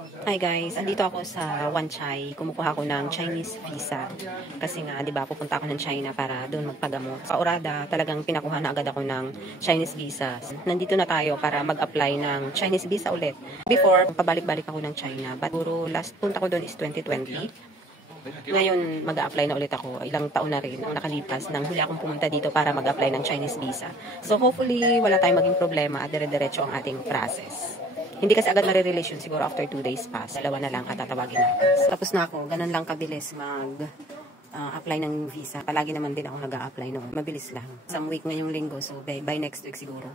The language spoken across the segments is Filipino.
Hi guys, andito ako sa Wan Chai. Kumukuha ko ng Chinese visa. Kasi nga, di ba, pupunta ako ng China para doon magpagamot. Sa Orada, talagang pinakuha na agad ako ng Chinese visa. Nandito na tayo para mag-apply ng Chinese visa ulit. Before, pabalik-balik ako ng China. But puro last punta ko doon is 2020. Ngayon, mag-a-apply na ulit ako. Ilang taon na rin ang nakalipas nang huli akong pumunta dito para mag-apply ng Chinese visa. So hopefully, wala tayong maging problema at dire-diretso ang ating process. Hindi kasi agad nare-relation, siguro after 2 days pa. Dalawa na lang at tatawagin na. Tapos na ako, ganun lang kabilis mag-apply ng visa. Palagi naman din ako nag-a-apply noon. Mabilis lang. Some week ngayong linggo, so by next week siguro,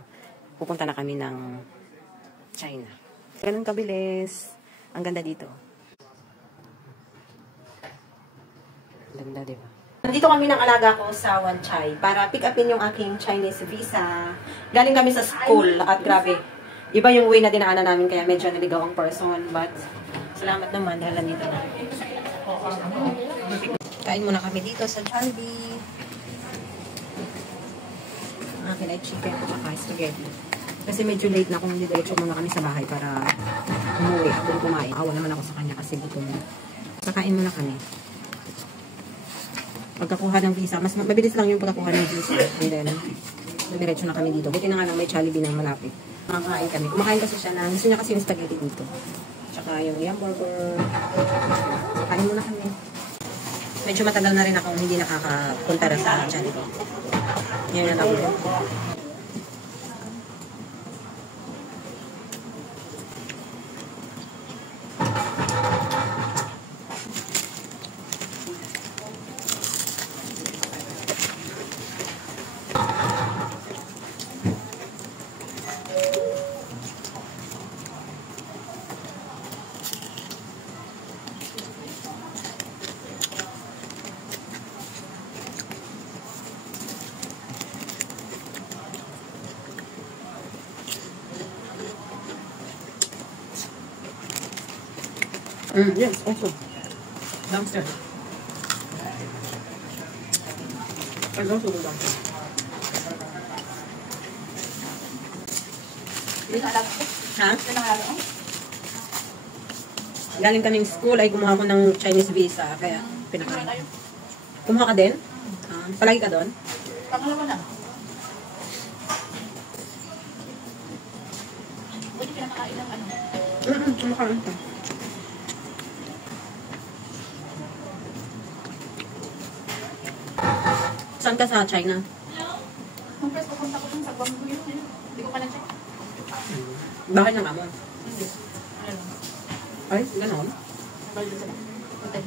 pupunta na kami ng China. Ganun kabilis. Ang ganda dito. Ganda, diba? Nandito kami ng alaga ko sa Wan Chai para pick upin yung aking Chinese visa. Galing kami sa school at grabe. Iba yung way na dinaanan namin kaya medyo naligaw ang person. But salamat naman dahil nandito na. Kain muna kami dito sa Jollibee. Akin ay chicken at saka spaghetti. Kasi medyo late na kung hindi diretso muna kami sa bahay para umuwi at kumain. Awa naman ako sa kanya kasi gutom na. Kakain muna kami. Pagkakuha ng visa, mas mabilis lang yung pagkakuha ng visa. And then, diretso na kami dito. Buti na nga lang may Jollibee na malapit. Makakain kami. Kumakain kasi siya na, gusto niya kasi yung spaghetti dito. Tsaka yung yum burger. Kain muna kami. Medyo matagal na rin ako hindi nakakapunta na sa Jollibee. Ngayon na lang. Yes, also. Downstairs. I'll also go downstairs. Ha? Galing kaming school ay kumuha ko ng Chinese visa. Kaya pinakain. Kumuha ka din? Palagi ka doon? Pangalawa na. Pwede pinakain ng ano? Kumakain ka. Saan ka sa China? Kung first pupunta ko sa Guangzhou yun, hindi ko pa na-check. Bahay ng amo. Hindi. Ay, gano'n? Balik sa hotel.